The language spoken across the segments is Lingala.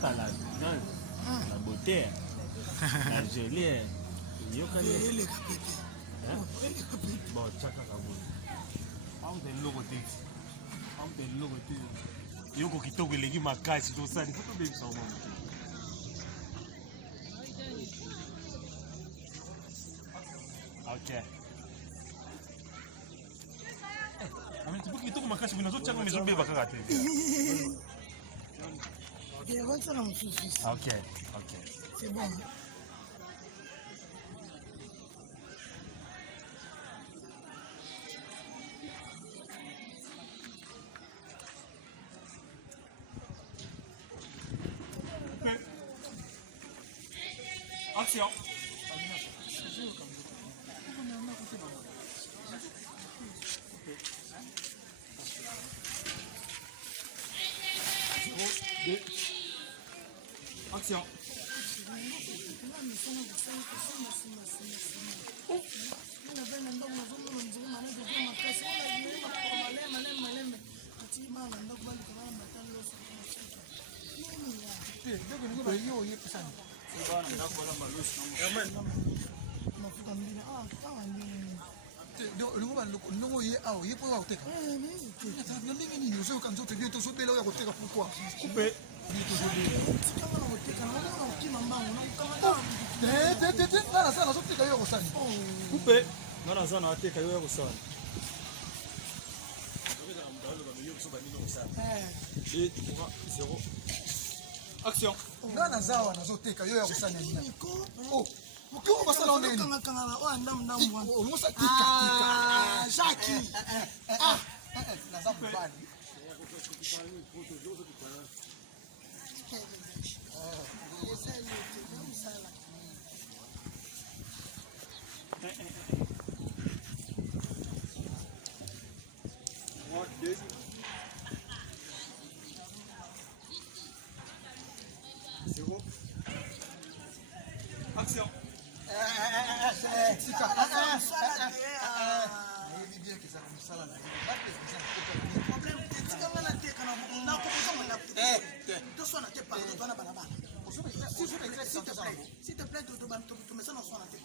la beauté, la gelée. Bon, chaka kabou. On te logoté. On te logoté. Yoko kitoko legi makasi to sali faut que ça au moment. OK. Mais tu peux kitoko makasi binazo chaka mezo beba kaka te. OK, OK. C'est bon. Action. Action. Coupé. Non, non, non, attaque, il y a un son. Action. Non, non, zawa nazoteka yo ya kusanya nini? Oh, ukiwa basala oneni? Kanga wa ndam wa. Umusa tika tika. Jackie. Nazamu bali. Action. S'il te plaît, tu mets ça dans son attaque.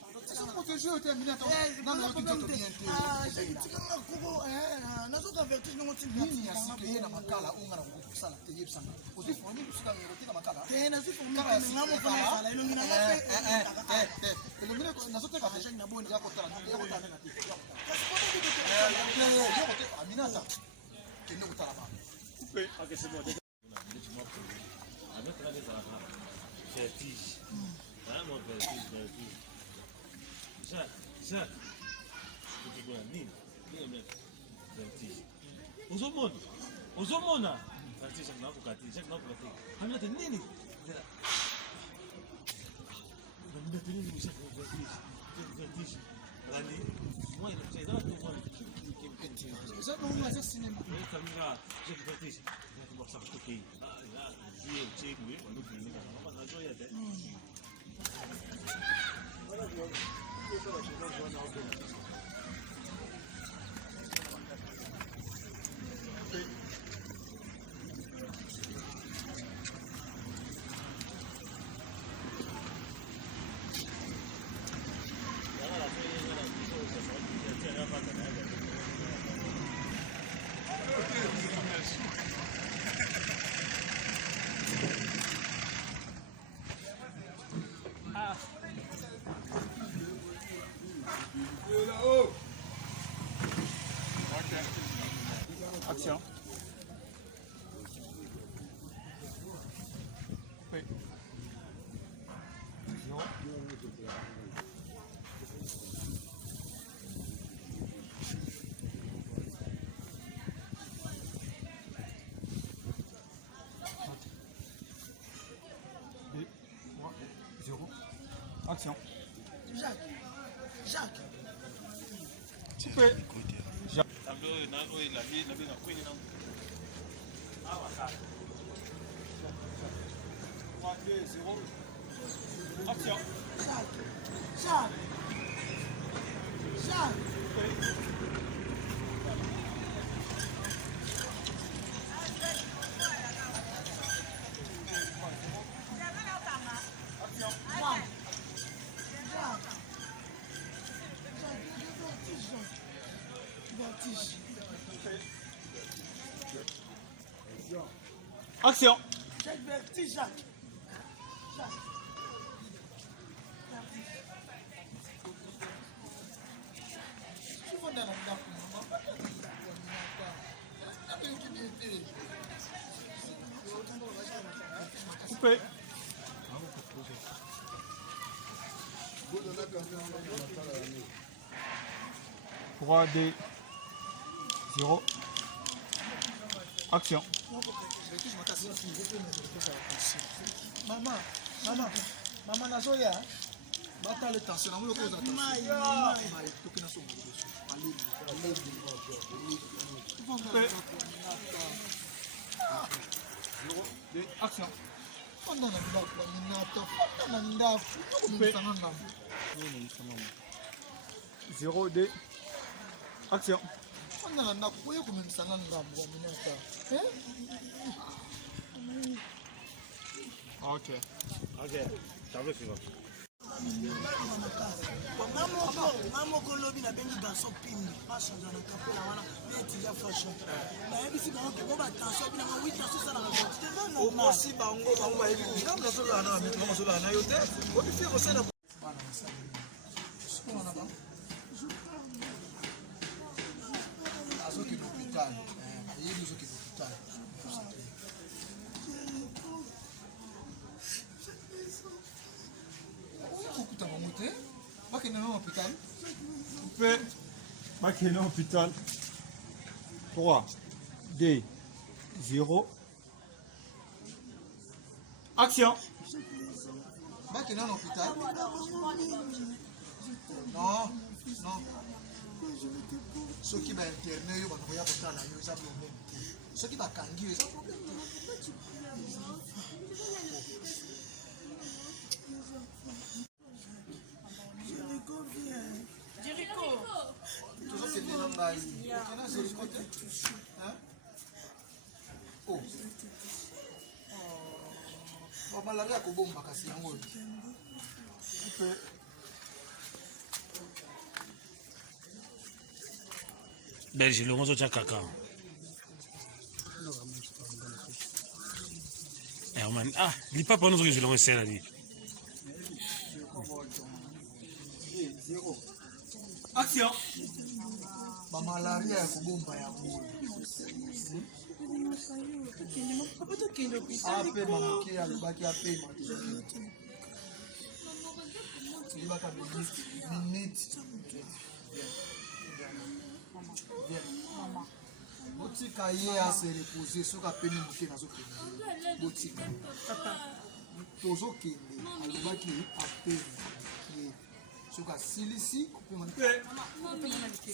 Vertige. Vraiment vertige. Jacques. Tu peux dire vertige. Ozomona. Vertige na kukati. Hamna nini? Hamna nini vertige. Rani. Moi il est là pour moi. Ça non mais ça cinéma. Caméra, j'ai vertige. On va sortir qui. Là, jouer check oui, on nous filmer là. On va jouer là. Action. Oui. Non. Action. Jacques. Tu peux. Action. Jacques. Action. J'avertis Jacques. Coupé. 3, 2, 0. Action. Maman, nazoya. Bata le tension, on le cause attention. Action. 0, 2. Action. Ok. Ok, ça veut suivre. Maman kolobi na bengi garçon pini pasanja na kapela wana netinga fashion nayebisi bango ke boba tension bina ma 8 na sala na quantité omosi bango bayebi ngambo nazolola na bameto nazolola na yo te obifi kosala azoki l'hôpital ayebi ozoki l'hôpital okuta bango te bakende na hôpital Coupé. Bakena hôpital. 3, 2, 0. Action. bakende na hôpital non soki bainterne yo bana koya kotala yo eza problème te soki bakangi yo eza problème tozokende na ngai okena Jericho te bamalaria kobomba kasi yango Belge, le mozo tcha kaka. Herman, ah, il pas pour nous que je l'ai reçu là. Action. bamalaria ya kobomba yango apema moke alobaki apema libaka minute botika ye ase repose soki apeni moke nazokende botika tozokende alobaki apema ye soki asilisi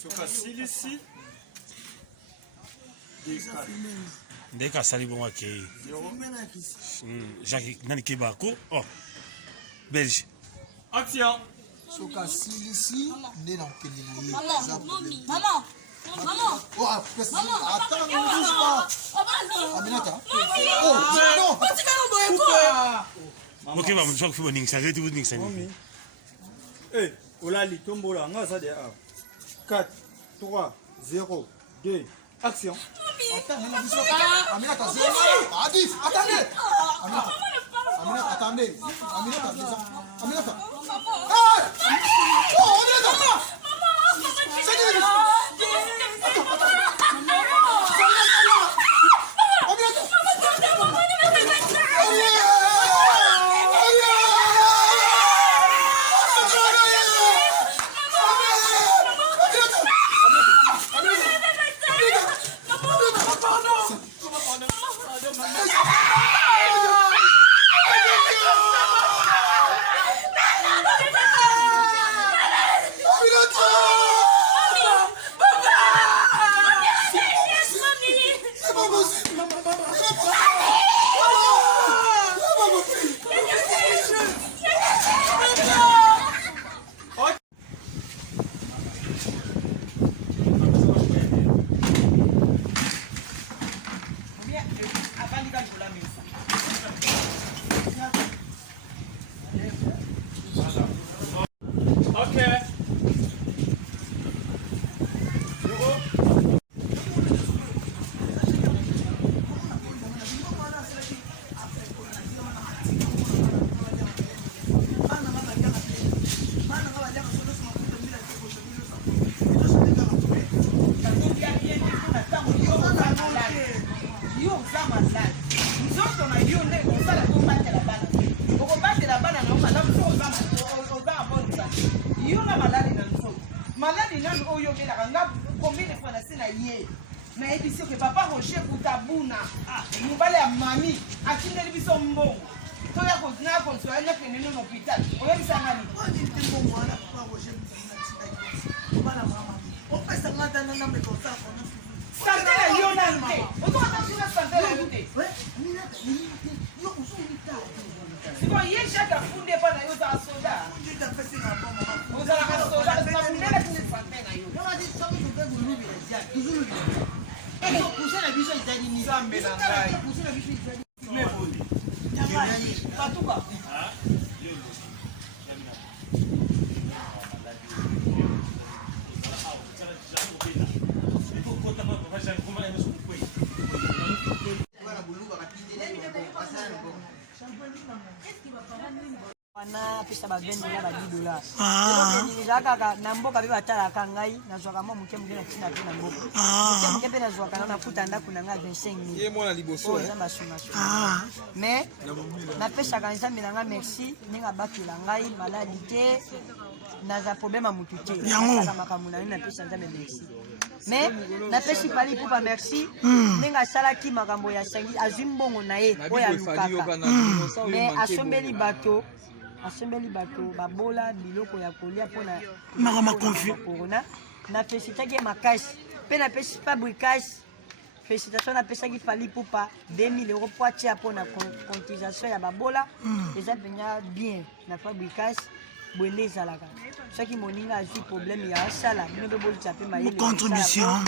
Sokasilisi. Dès qu'à salir bon ok. Jacques nani kebako. Oh. Belge. Action. soki asilisi nde na okende na ye eza problème Maman, Aminata Ok, bah, je vais vous ça arrêtez vous ça. Eh, Olali, tombola, nga ça de 4, 3, 0, 2, action. Aminata, Adif, attendez. Aminata, attendez. Aminata, Aminata. Oh, Aminata. malade. Nzoto na yo nde osala kobatela bana. Okobatela bana na malamu so oza bonne santé. Yo na malade na nzoto. Malade nanu oyo belaka nga combien de fois na se na ye. Na yebi si que papa Roger Kutabuna mobali ya mami atindeli biso mbongo. Toya kotina konsola na kende no hôpital. Oyebisa ngani? Oni tembo mwana papa Roger Kutabuna. Bana mama. Opesa ngata na mbe ko sa kona. Santé la yo nante. Oto attention santé la yo te. Yo uzuni ta. Siko ye shaka funde pa na yo za soda. Ndita pesa na mama. Oza la soda na funde la kine santé na yo. Yo adi sabu ko be gulubi la ja. Uzulu. Yo kusana biso itali ni. Zambe na ngai. Kusana biso itali. Meboni. Jamani. Patuka. Ah. wana pesa ba $20 ba $10. Ndio kaka na mboka biba talaka ngai na zwaka mo muke muke na tina na mboka. Muke pe na zwaka na kuta ndako na nga 25000. Ye mwana liboso. Mais na pesa kanisa mina merci ninga bakila ngai maladi te na za problème mutu te. Na makamuna na pesa nzambe merci. Mais na pesi pali pour merci ninga salaki makambo ya sangi azimbongo na ye oya lukaka. Mais asombeli bato babola biloko ya kolia pona makama confiance corona na pesitaki makasi pe na pesi fabrication félicitation na pesaki fali pupa 2000 € pour atia pona cotisation ya babola eza penya bien na fabrication bwende ezalaka soki moninga azwi problème ya asala bino mpe bolita mpe mayele contribution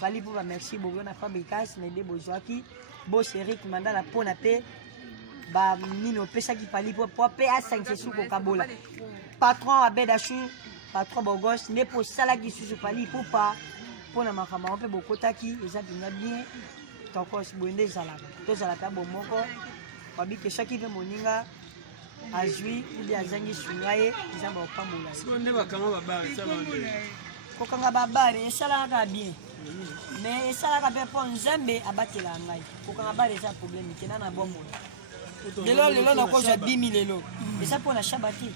fali pupa merci beaucoup na fabrication na ide bozwaki boserik mandala pona pe ba mino pesa ki pali po pe a 5 suko kabola patron abedachu patron bogos ne po sala ki susu pali po pa pona makama on pe bokotaki eza binga bien tokos bwende zalaka to zalaka bomoko babi ke shaki ve moninga azui ili azangi sungaye eza ba pamula siko ne bakanga babare ça va ko kanga babare sala ka bien mais sala ka pe po nzambe abatela ngai ko kanga babare eza problème kena na bomo lelo na koza 10 000 lelo eza pona shabati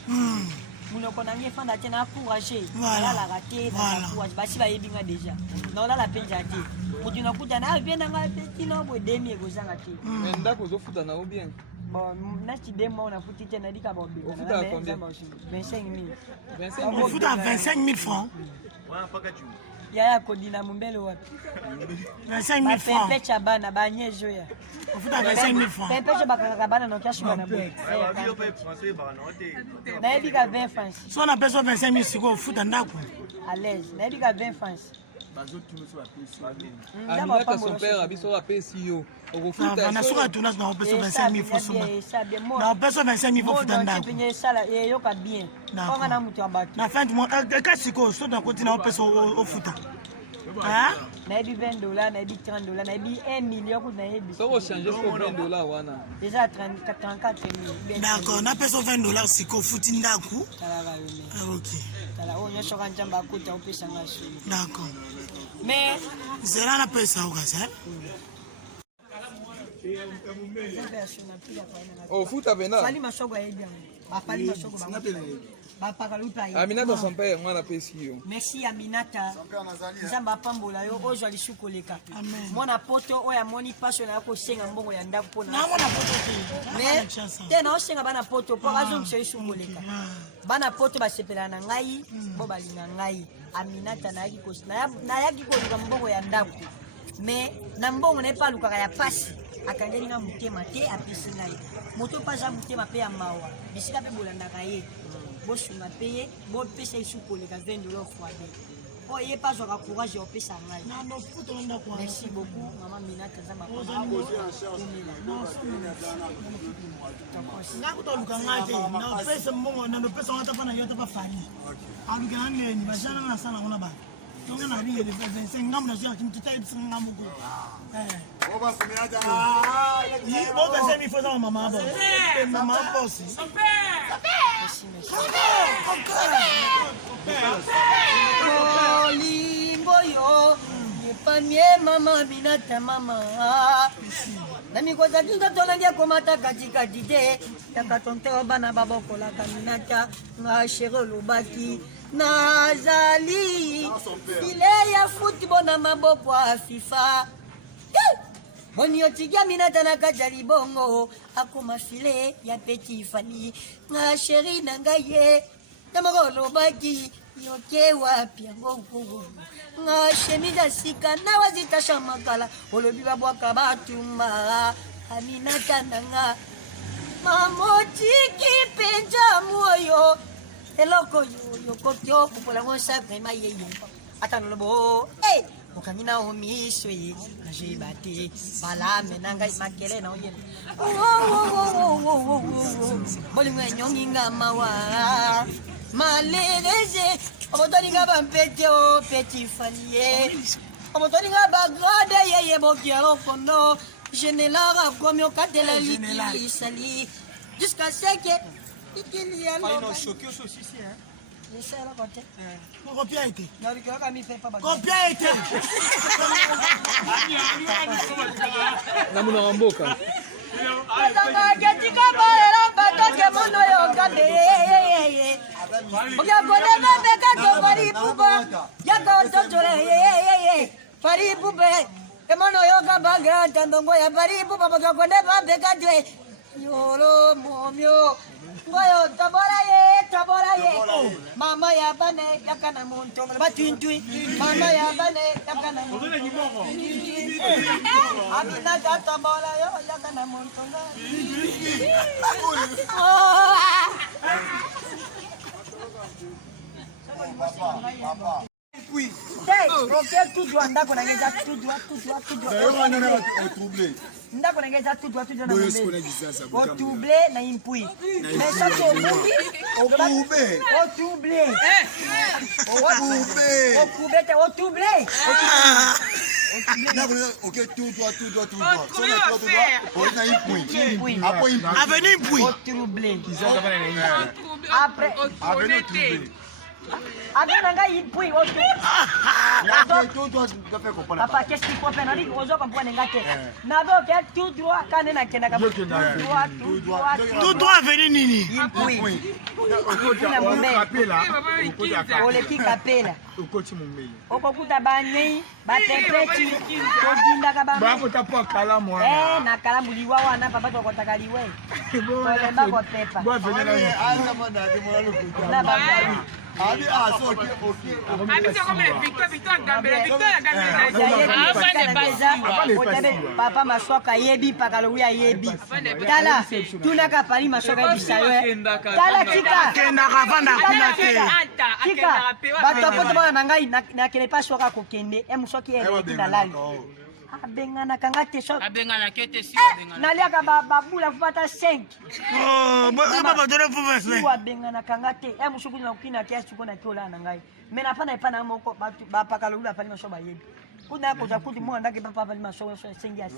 munoko na ngie fanda te na encourager ala la te na encourage basi ba yebinga déjà na la penja te mutu na kuta na bien nga petit no bo 2000 gozanga te ndako zofuta na bien bon na ti demo na futi te na dika bo bebe na 25 000 on fout à 25 000 francs yaya kodina mumbele wapi 25 000 francs pepe bana ba nyejo ya on fout à 25 000 francs pepe bakaka bana no kashi bana bo na ebika 20 francs so na peso 25 000 siko fout à ndako à l'aise na ebika 20 francs Aminata son père abiso apesi yo okofuta na soka tuna na peso 25 000 francs na peso 25 000 francs fout à ndako pinye sala yoka bien konga na mutu abaki na fin du mois ka siko so na continue peso au fout ah na ebi $20 na ebi $30 na ebi 1 million ko na ebi so ko changer ko $20 wana déjà 34 000 d'accord na peso $20 siko fout ndako OK kala o nyosho ka njamba akuta upesa ngaso d'accord mais zera na pesa ukasa oh futa bena fali mashogo ya ebi afali mashogo ba Aminata son père mwana pesi yo merci Aminata nzamba pambola yo ozo alishukoleka mwana poto oya moni passion na ko senga mbongo ya ndako pona na mwana poto te na osenga bana poto po kazo mshishukoleka bana poto basepela na ngai bo balinga ngai Aminata na yaki ko luka mbongo ya ndako mais na mbongo na pa luka ya pasi akangeli nga mutema te apesi ngai moto paza mutema pe ya mawa bisika pe bolandaka ye bosunga peye bo pesa isukoleka $20 fois bien oh ye pas joka courage au pesa ngai na no puto ndako merci beaucoup maman Minata zamba na kutoka ngate na pesa mbongo na pesa wata pana yote pa fali alugana ni bajana na sana ona ba donc na ringe de 25 ngam na zia kimtita ibisa ngamu ko oba kumiaja ni boga semi foza mama ba mama boss Olimbo yo Pamie mama binata mama. Nami kwa tatinda tonangia komata katika dide. Yakatonte bana baboko la kaminata. Nga shero lubaki. Nazali. Ile ya football na maboko ya FIFA. Boni otigia minata na kajali bongo. Ako mafile ya Petit Fally. Nga sheri nangaye. Namako lubaki. Yoke wapi yango nga shemiza sika na wazita shamakala olobi babwaka batumba aminata nanga mamoti kipenja moyo eloko yo kokyo kupola ngosa prema yeye atano lobo okangina omiswe na jibati bala menanga makele na oye bolingo nyonginga mawa Malérésé, on va donner un petit au Petit Fally. On va donner un bagrade, yé, bon, qui a l'enfant, je n'ai l'air comme au cas de la ligue, sali. Jusqu'à ce que, il y a l'autre. Choqué aussi, hein. Je sais la côté. Combien été? Non, le gars, il fait pas bagarre. Combien été? Namuna Ramboka. Katanga ketika bala batake mono yo gabe. Oya kone bebe kato pari puba. Yako totore pari pube. Emono yo gabaga tandongo ya pari puba baka kone bebe kadwe. Yoro momyo. Ngoyo tabora ye. Mama ya bane yakana montongo batwintwi. Mama ya bane yakana montongo. Amina tabora yo yakana montongo. Oui. Ok, tout droit, ndako nangeza tout droit. Ndako nangeza tout droit na mbele. Otoublé na impui. Mais ça c'est otoublé. Otoublé. Ok, tout droit. Avenue Impui. Otoublé. Après. Après nanga impui papa qu'est-ce qu'il faut faire non dit ozo comprendre ngate na do ke tout droit kana na kenda kama Tout droit avenue nini? impui okuna mbele ole kikapela okokuta banye batepeti odinda kabamba Bako tapo kalamu wana. na kalamu liwa wana papa tokotaka liwe ole bako pepa Bo venir na baba papa maswaka yebi pakalowi yebi tala tunaka pali maswaka bisayo tala tika Kenda kavanda kuna te. tika bato apoto bana na ngai na kele pas swaka kokende emusoki ene na lali abengana kanga te so abengana kete si naliaka babula fata 5 Oh, baba dole fuve fe. siwa bengana kanga te emusuku na kina kiasi kuna kiola na ngai mena pana ipana moko bapaka lula pali masoba yebi kuna ko zakuti mwana ndake papa pali masoba so sengi asi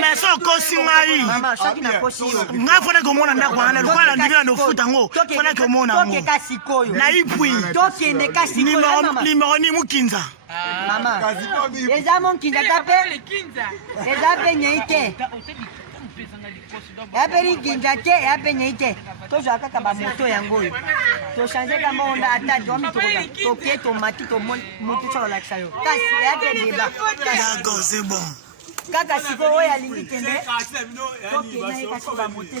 Mais so kosi ngai. mama shaki na kosi yo Nga fona komona ndako wana lukala ndivina ndo futa ngo. Fona komona ngo. toke kasikoyo Na Impui. tokende kasikoyo mama Numéro ni mukinza. mama eza monkinza tape eza pe nyeite yape likinza te yape nyeite tozwa kaka bamoto yango oyo tochange kamba onda ata tomi toke tomati tomotu so olakisa yo kasi yape deba D'accord, c'est bon. kaka sikoyo oyo alingi kende tokenda ye kasi bamote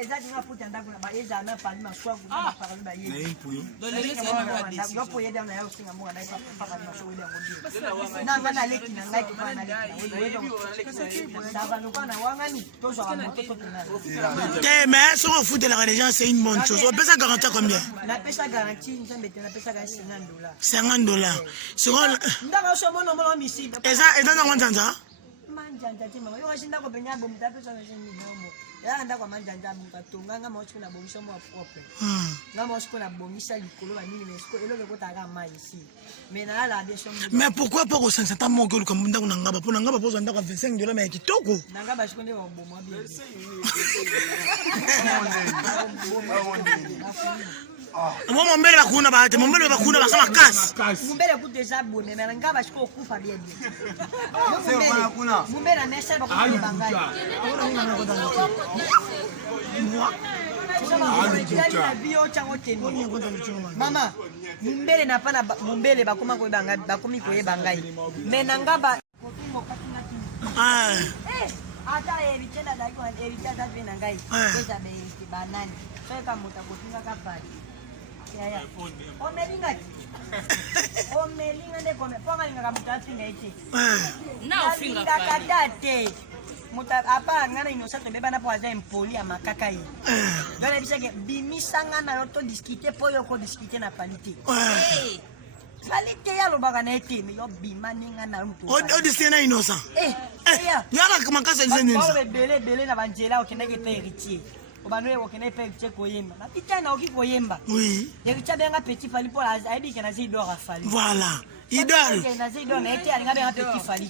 eza dinga puta ndako na baeza na pali maswaku na parole ba yebi yopo yeda na yao singa mwa na papa na maswaku ile yango na ngana leki na ngai kwa na leki sava lukana wangani tozo wa moto tokena Mais si on fout de la gens, c'est une bonne chose. On peut ça garantir combien? na pesa garantie nzambe te na pesa ga $50. Sur ndaka so mono mono misi eza na wanzanza? manjanja ti mama yo washinda ko benya bo mta pesa na shini bomo ya ndako manjanja mukatonga nga moshi kuna bongisha mo propre nga moshi kuna bongisa likolo ba nini mesko eloko kotaka mai ici mais na la beso mais pourquoi pas au 500 mo que comme ndako na ngaba pona ngaba pozo ndako 25 dollars mais kitoko na ngaba shikonde ba bomo bien Mo mbele bakuna bahate, mo mbele bakuna basama kasi. Mbele ku deja bonne, mais ngaba shiko kufa bien bien. Mbele na mesha bakuna bangai. Mama, mbele na pana mbele bakoma ko bangai, bakomi ko bangai. Mais ngaba ata eritenda dako eritenda tena ngai. Pesa be banani. Sasa muta kutinga kapali. Ya. Omelinga nde kome. Ponga linga kamutasi ngeti. Na ufinga pali. Kadate. Muta apa ngana inosato beba na poaza impoli ya makaka yi. Dona bisake bimisanga na yoto discuter po yoko discuter na palite. Palite ya lobaka na eteme yo bimaninga na mtu. Odisena inosa. Ya. Yala kamakasa nzeni. Ba bele na banjela okendeke pe héritier. Obanoye okene pe héritier koyemba. Na pitana oki koyemba. Oui. Héritier benga petit fali pour la aibi kana zi dora fali. Voilà. Idole.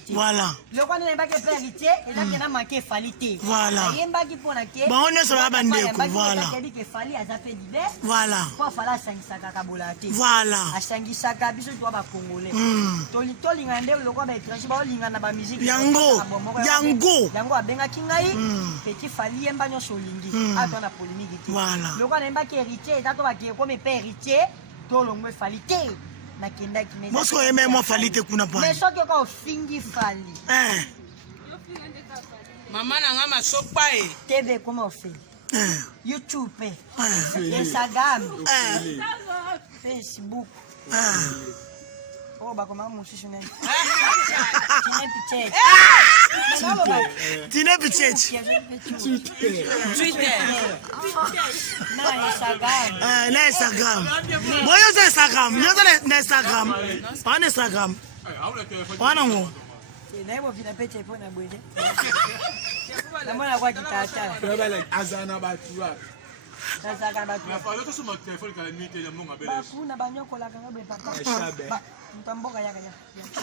Voilà. Le roi n'a pas que faire héritier et là qu'il a manqué falité. Voilà. Il y a un bagage pour laquelle. Bon, on est sur la bande. Voilà. Il que fallait à fait divers. Voilà. Quoi fallait 5 sacs à bolate. Voilà. À 5 sacs à biso toi ba congolais. Toli toli ngande le roi ba étranger ba linga na ba musique. Yango. Yango. Yango abenga kingai. Petit fali yemba nyo solingi. Attends la polémique. Voilà. Le roi n'a pas que héritier et tato ba qui comme père héritier, to longwe falité. Mosko eme mo falite kuna pa. Mais soki ko fingi fali. Mama na nga masopa e. TV comment on fait? YouTube, Instagram, Facebook. Oh, bah comment mon chichou n'est. Tine Pichet. Twitter. Na Instagram. Boyo za Instagram. Yo za Instagram. Pas Instagram. Wana ngo. Na bo vina pete po na bwede. Na mona kwa kitata. Azana batuwa. Azana batuwa. Fa yo to suma telefone kala mite ya monga bele. Ba kuna banyoko la kanga be papa. Mtamboka yaka ya.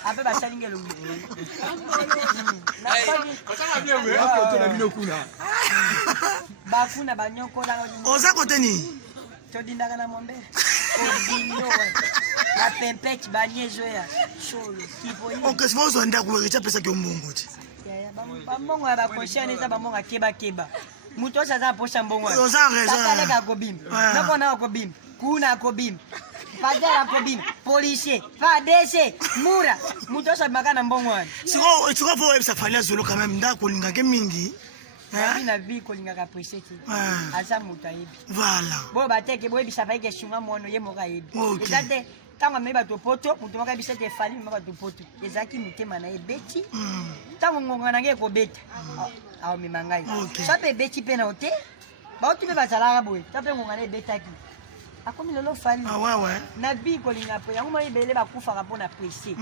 Ape ba salinge lo. Kotanga bien we. Kote na bino kuna. Ba kuna banyoko la. Oza kote ni. Todindaka na mombe. Odino. La pempette banyezo ya. Cholo. Kipo yi. Okay, sipo zo nda kuwerecha pesa ke mbongo ti. Ya ba mbongo ba conscience za ba mbongo keba. Muto za posha mbongo. Oza raison. Papa lega kobim. Nako na kobim. Kuna kobim. Padela kobim. Policier. Padese. Mura. Muto sa makana mbongo. Siko fo websa falia zolo quand même nda kolinga ke mingi. Na vie kolinga ka preseti. Aza muta yebi. Voilà. Bo bateke bo ebisa ba ke shunga mono ye moka yebi. Okay. Ezate tanga meba to poto, muto moka bisa te fali meba to poto. Ezaki mutema na ebeti. Tango ngonga na nge ko beta. Awo mimangai. Sape beti pe na hote. Ba otu be bazala boy. Sape ngonga na ebetaki. Akomi lolo fali. Ah ouais. Na vie kolinga pe. Yango mo ibele ba kufa ka pona presse.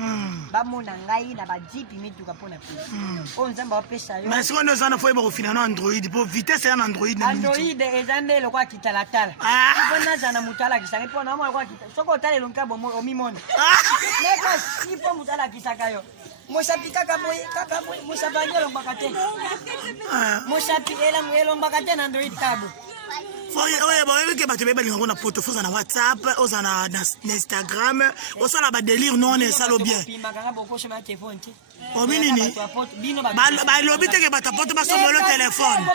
Ba mona ngai na ba jipi mitu ka pona presse. O nzamba opesa yo. Mais si on est en fo ba fina na Android, pour vitesse en Android na. Android ezambe lo kwa kitalatala. Ipo naza na mutala kisaka ipo na mo kwa kita. Soko tale lo nkabo o mimona. Leka ipo mutala kisaka yo. Mosapi kaka boy mosabanyo lo mbakate. Mosapi elo mbakate na Android tabo. Oye, bon, que bato beba linga na poto foza na WhatsApp, oza na Instagram, oza na ba délire non et ça lo bien. O minini. Ba lobi te ke bato poto ba so molo téléphone.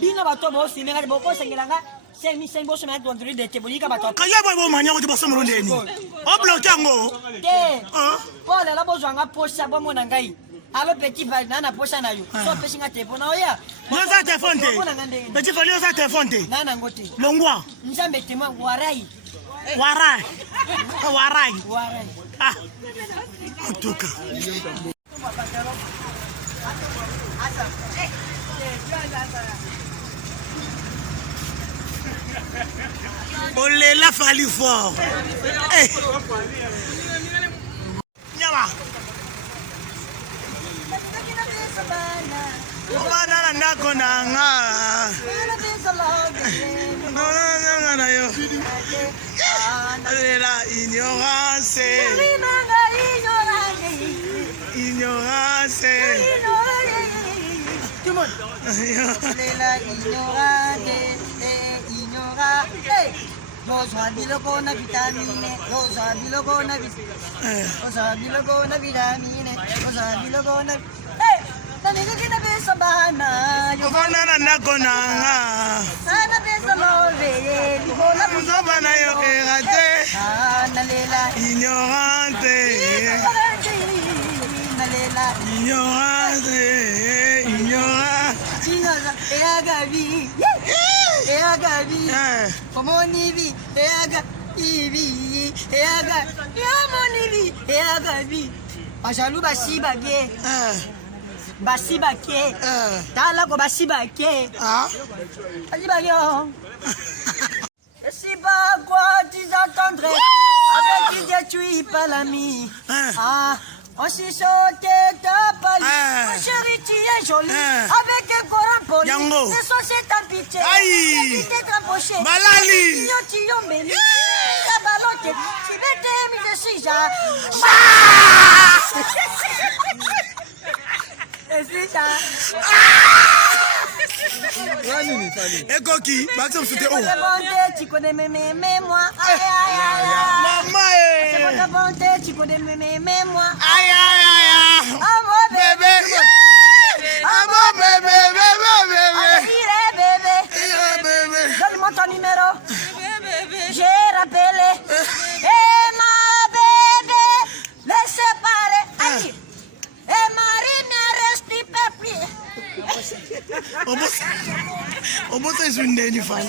Bino bato bo simera bo ko sengelanga. C'est bon, je vais te donner des téboliques à bateau. Quand il y a un manière de passer mon déni. Oh, bloquango. Oh, là, besoin de poche à bon mon angai. Alors, petit banana poche à naïo. So, pêching à téléphone. Oh, ya. Nous a téléphone. Petit fallu à téléphone. Nana ngote. Longwa. Nous a mettez moi warai. Warai. Warai. Warai. Ah. En tout cas. Olé la fali fort. Eh. Nyama. Bana ndako nanga nanga na yo alela ignorance ignorance tout le monde alela ignorante ignorante Rosa biloko na vitamine, rosa biloko na vitamine, rosa biloko na vitamine, rosa biloko na hey, nani kina besa bana, kofana na ndako nanga sana besa love, libola muzoba na yo erate, nalela ignorante, nalela ignorante, ignorante, Gabi. Gabi. Comment on y vit? Gabi. Ajalou basi bagé. Basi bagé. Tala ko basi bagé. Basi bagé. Je sais pas quoi tu attendrais. Avec qui tu es pas l'ami. On s'y sautait ta pali. Ma chérie, tu es jolie. Avec un coran poli. Ce soir, c'est un pitié. Aïe. Malali. Tu es béni. La balotte. Tu veux t'aimer, je suis ja. Je suis ja. Ekoki, bâtiment c'était haut. Tu connais mes moi. Maman, c'est pour ta bonté, tu connais mes moi. Aïe, aïe, aïe. Ah, mon bébé. Ah, mon bébé, bébé. Donne-moi ton numéro. J'ai rappelé. Et ma bébé, laisse séparer. Aïe. Et Marie ne reste pas plus. Omoto is in there, fan.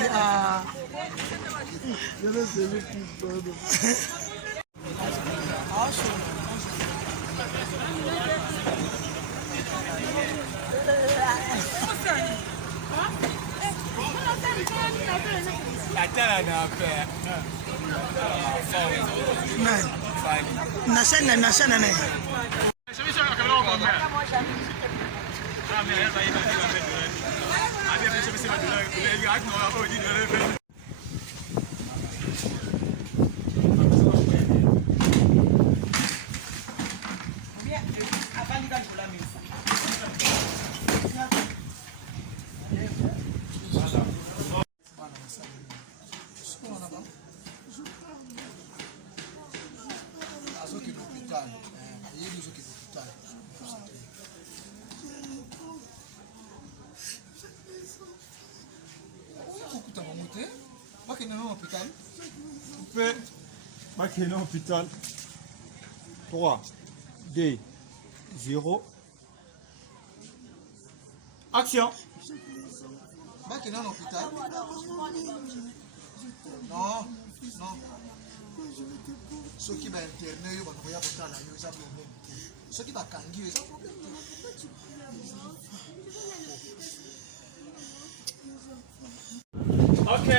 Nashana. Bakena hôpital 3 2 0 action. Bakena hôpital. Non. Ce qui va interner, on va regarder ça problème. Ce qui va kangi, ça problème. OK.